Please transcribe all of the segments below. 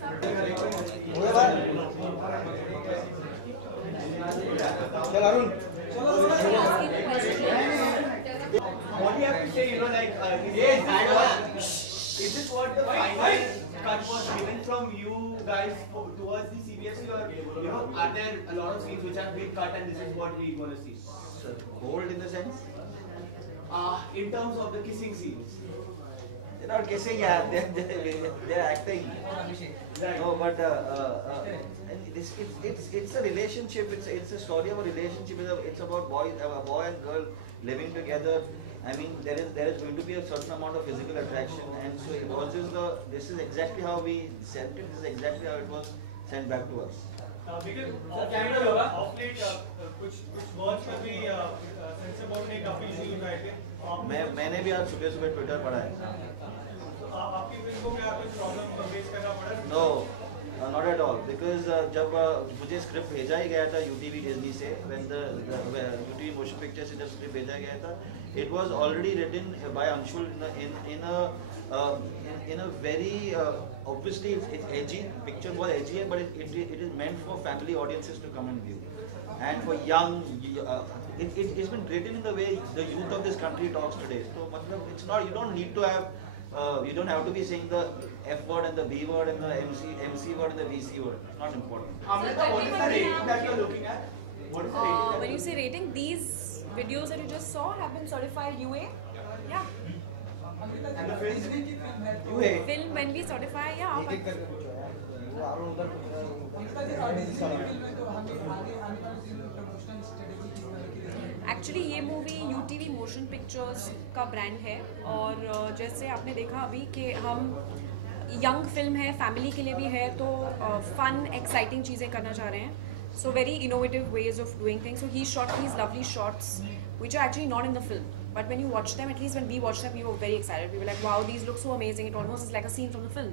What do you have to say, like, is this what the final cut was given from you guys towards the CBFC, or, are there a lot of scenes which have been cut and this is what we're going to see? So, bold in the sense? In terms of the kissing scenes. They're not kissing, yeah, they're acting. No, but it's a relationship. It's a story of a relationship. It's about a boy and girl living together. I mean, there is going to be a certain amount of physical attraction, and so this is exactly how we sent it. This is exactly how it was sent back to us. Because of late कुछ words में भी sensor board ने काफी issue उठाए थे. मैंने भी आज सुबह ट्विटर पढ़ा है. आपकी फिल्म को क्या कुछ प्रॉब्लम फेस करना पड़ा? No, not at all. Because जब मुझे स्क्रिप्ट भेजा ही गया था UTV डिज्नी से, when the UTV motion picture से जब स्क्रिप्ट भेजा गया था, it was already written by Anshul in a very obviously it's edgy. Picture was edgy, but it is meant for family audiences to come and view, and for young. It's been written in the way the youth of this country talks today. So, it's not. You don't need to have. You don't have to be saying the F word and the B word and the MC word and the VC word. It's not important. Amrita, what is the rating that you're looking at? What is the rating? When you say rating, these videos that you just saw have been certified UA. Yeah. And the film? UA. Film when we certify, yeah. Actually ये movie UTV motion pictures का brand है, और जैसे आपने देखा अभी कि हम यंग फिल्म है, फैमिली के लिए भी है, तो फन एक्साइटिंग चीज़ें करना चाह रहे हैं. So very innovative ways of doing things. So he shot these lovely shots which are actually not in the film, but when you watch them, at least when we watched them, we were very excited. We were like, wow, these look so amazing. It almost is like a scene from the film.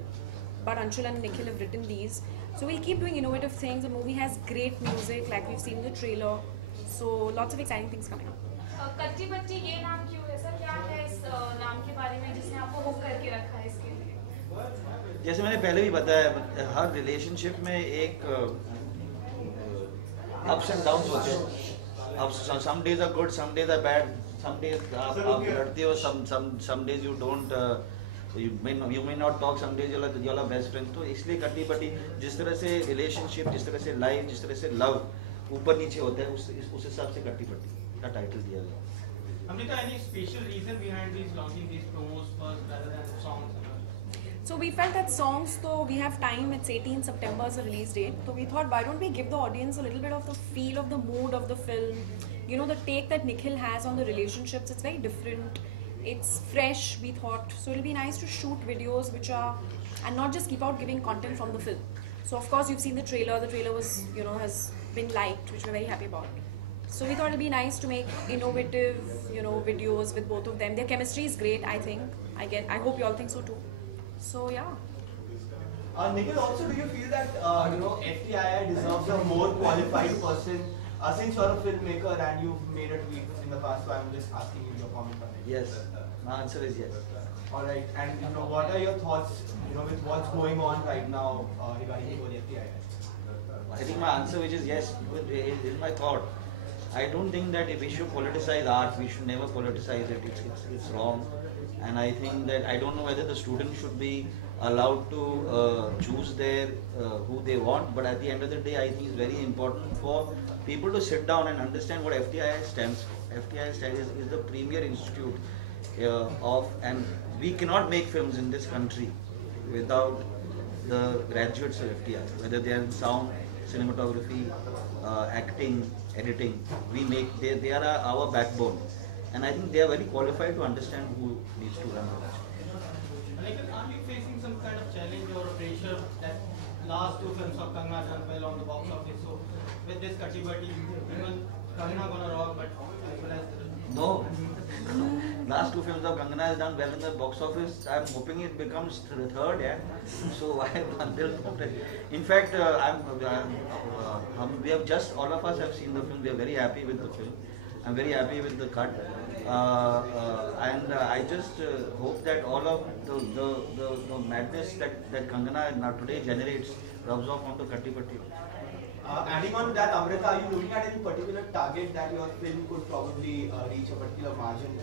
But Anshul and Nikhil have written these, so we'll keep doing innovative things. The movie has great music, like we've seen in the trailer. So lots of exciting things coming up. कच्ची बच्ची ये नाम क्यों है sir? क्या है इस नाम के बारे में जिसने आपको हुक करके रखा है इसके लिए? जैसे मैंने पहले भी बताया, हर रिलेशनशिप में एक अप्स एंड डाउन्स होते हैं. अब some days are good, some days are bad, some days आप लड़ते हो, some days you don't. You may not talk, some days you're a best friend. तो इसलिए कट्टी बट्टी, जिस तरह से रिलेशनशिप, जिस तरह से लाइफ, जिस तरह से लव ऊपर नीचे होता है, उस हिसाब से कट्टी बट्टी का टाइटल दिया गया. Amrita, any special reason behind these launching these promos first rather than songs? So we felt that songs, though we have time, it's 18 September as a release date. So we thought, why don't we give the audience a little bit of the feel of the mood of the film? You know, the take that Nikhil has on the relationships, it's very different. It's fresh, we thought. So it'll be nice to shoot videos which are, and not just keep out giving content from the film. So of course you've seen the trailer. The trailer was, has been liked, which we're very happy about. So we thought it'd be nice to make innovative, videos with both of them. Their chemistry is great, I think. I hope you all think so too. So yeah. Nikhil, also, do you feel that FTII deserves a more qualified person? Since you're a filmmaker and you've made a tweet in the past, so I'm just asking you your comment on it. Yes, my answer is yes. All right, and what are your thoughts, with what's going on right now regarding the FTII? I think my answer, which is yes, is my thought. I don't think that if we should politicize art, we should never politicize it. It's wrong, and I think that I don't know whether the students should be allowed to choose their who they want. But at the end of the day, I think it's very important for people to sit down and understand what FTII stands for. FTII is the premier institute and we cannot make films in this country without the graduates of FTII, whether they are in sound, cinematography, acting, editing. They are our backbone, and I think they are very qualified to understand who needs to run the Nikhil, are you facing some kind of challenge or pressure that last two films of Kangana done well on the box office? So with this Katti Batti, even Kangana gonna rock, but as well as No. Last two films of Kangana has done well in the box office. I'm hoping it becomes third, yeah. So in fact, we have just, all of us have seen the film. We are very happy with the film. I'm very happy with the cut. and I just hope that all of the madness that Kangana now today generates rubs off onto Katti Batti. Adding on to that, Amrita, are you looking at any particular target that your film could probably reach a particular margin?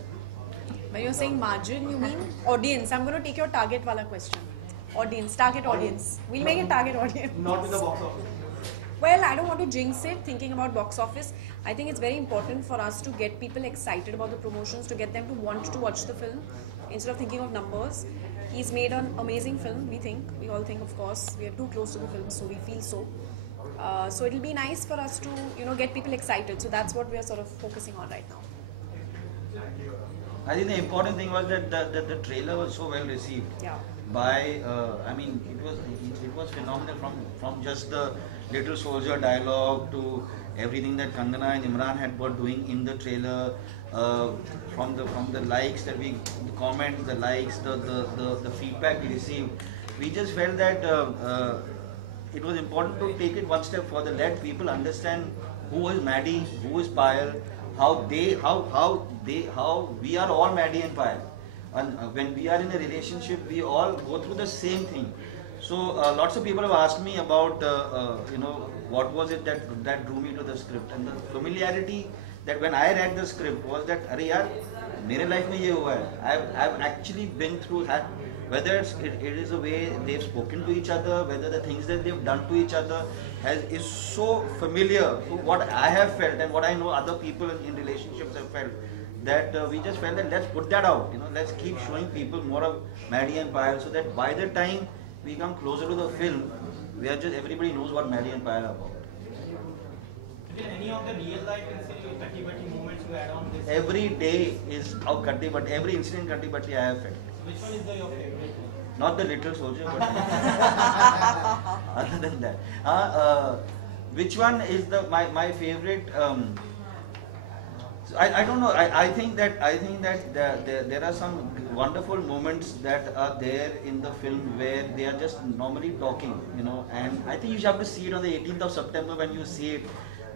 When you're saying margin, you mean audience. I'm going to take your target wala question. Audience, target audience. We'll make it target audience. Not with the box office. Well, I don't want to jinx it thinking about box office. I think it's very important for us to get people excited about the promotions, to get them to want to watch the film instead of thinking of numbers. He's made an amazing film, we think. We all think, of course. We are too close to the film, so we feel so. So it'll be nice for us to, get people excited. So that's what we are sort of focusing on right now. I think the important thing was that the trailer was so well received. Yeah. By I mean, it was phenomenal from just the little soldier dialogue to everything that Kangana and Imran had were doing in the trailer, from the likes that the comments, the likes, the feedback we received. We just felt that it was important to take it one step further, let people understand who is Maddie, who is Payal, how we are all Maddie and Payal. And when we are in a relationship, we all go through the same thing. So lots of people have asked me about, what was it that drew me to the script, and the familiarity that when I read the script was that, अरे यार, मेरे life में ये हुआ है. I've actually been through that. Whether it is a way they've spoken to each other, whether the things that they've done to each other is so familiar to what I have felt and what I know other people in relationships have felt. That we just felt that let's put that out, let's keep showing people more of Maddie and Payal, so that by the time we come closer to the film, everybody knows what Maddie and Payal are about. Did any of the real life Katti Batti moments you add on this? Every day is of Katti Batti, every incident in Katti Batti I have felt. Which one is your favorite? Not the little soldier, but other than that. Which one is my favorite? I don't know. I think that there are some wonderful moments that are there in the film where they are just normally talking, and I think you should have to see it on the 18th of September. When you see it,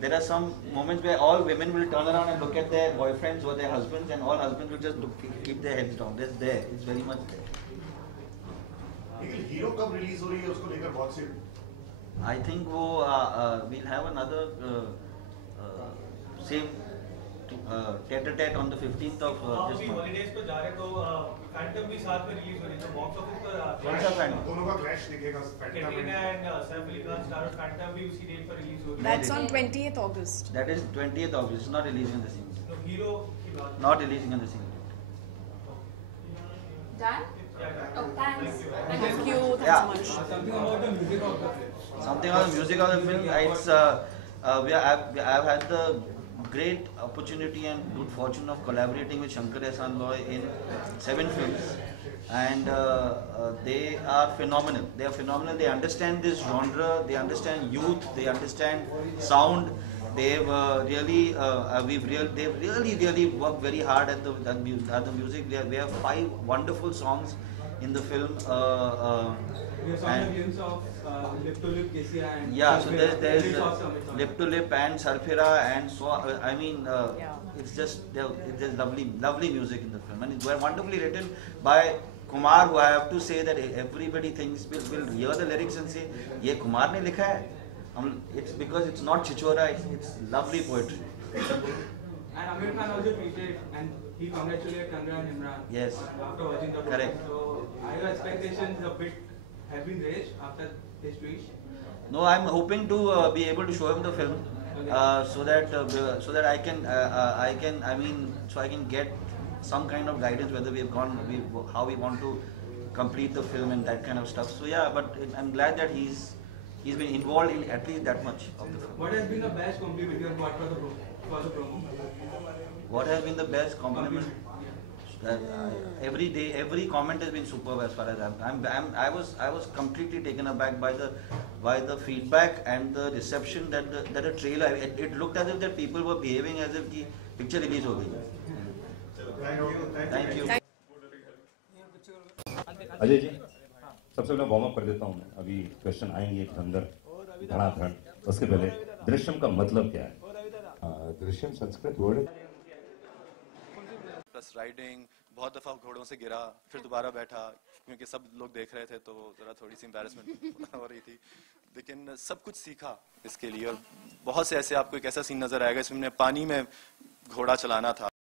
there are some moments where all women will turn around and look at their boyfriends or their husbands, and all husbands will just keep their heads down. That's there. It's very much there. लेकिन hero कब release हो रही है उसको लेकर बहुत से I think we'll have another same tete-a-tete on the 15th of this month. Holidays पे जा रहे तो फैंटम भी साथ में रिलीज हो रही है तो बॉक्स ऑफिस पर कौन सा Phantom? दोनों का क्लैश दिखेगा Katrina and Saif Ali Khan star Phantom भी उसी डेट पर रिलीज हो रही है That's on 20th August. That is 20th August. It's not releasing on the same day. तो हीरो की बात Not releasing on the same day. Done? Oh, thanks. Thank you. Thanks Yeah. so much. Something about the music of the film Something on the music of the film. I've had the great opportunity and good fortune of collaborating with Shankar Ehsaan Loy in 7 films, and they are phenomenal. They are phenomenal. They understand this genre. They understand youth. They understand sound. They've they've really worked very hard at the music. We have 5 wonderful songs in the film. We saw the films of Lip to Lip, KCI and Yeah, so Sarfira. there's Really awesome. Lip to Lip and Sarfira, and so Yeah. it's just there's lovely music in the film, and it's wonderfully written by Kumar, who I have to say that everybody thinks will hear the lyrics and say, "ये Kumar ने लिखा है." It's because it's not Chichora, it's lovely poetry. And Amir Khan also tweeted and he congratulated Kangana and Imran Yes. after watching the Correct. film. So are your expectations a bit have been raised after his tweet? No, I'm hoping to be able to show him the film, so that I can get some kind of guidance whether how we want to complete the film and that kind of stuff. So yeah, but I'm glad that he's been involved in at least that much of the film. What has been the best compliment you have got for the promo? What has been the best compliment? Every day, every comment has been superb as far as I was completely taken aback by the feedback and the reception that a trailer. It looked as if that people were behaving as if the picture release हो गई. Thank you. Ajay ji, सबसे पहले warm up कर देता हूँ मैं. अभी question आएंगे अंदर धड़ाधड़. उसके पहले दृश्यम का मतलब क्या है? Drishyam Sanskrit word horse riding, बहुत दफ़ा घोड़ों से गिरा, फिर दोबारा बैठा, क्योंकि सब लोग देख रहे थे तो ज़रा थोड़ी सी एम्बैरेसमेंट हो रही थी, लेकिन सब कुछ सीखा इसके लिए। और बहुत से ऐसे आपको एक ऐसा सीन नज़र आएगा जिसमें पानी में घोड़ा चलाना था।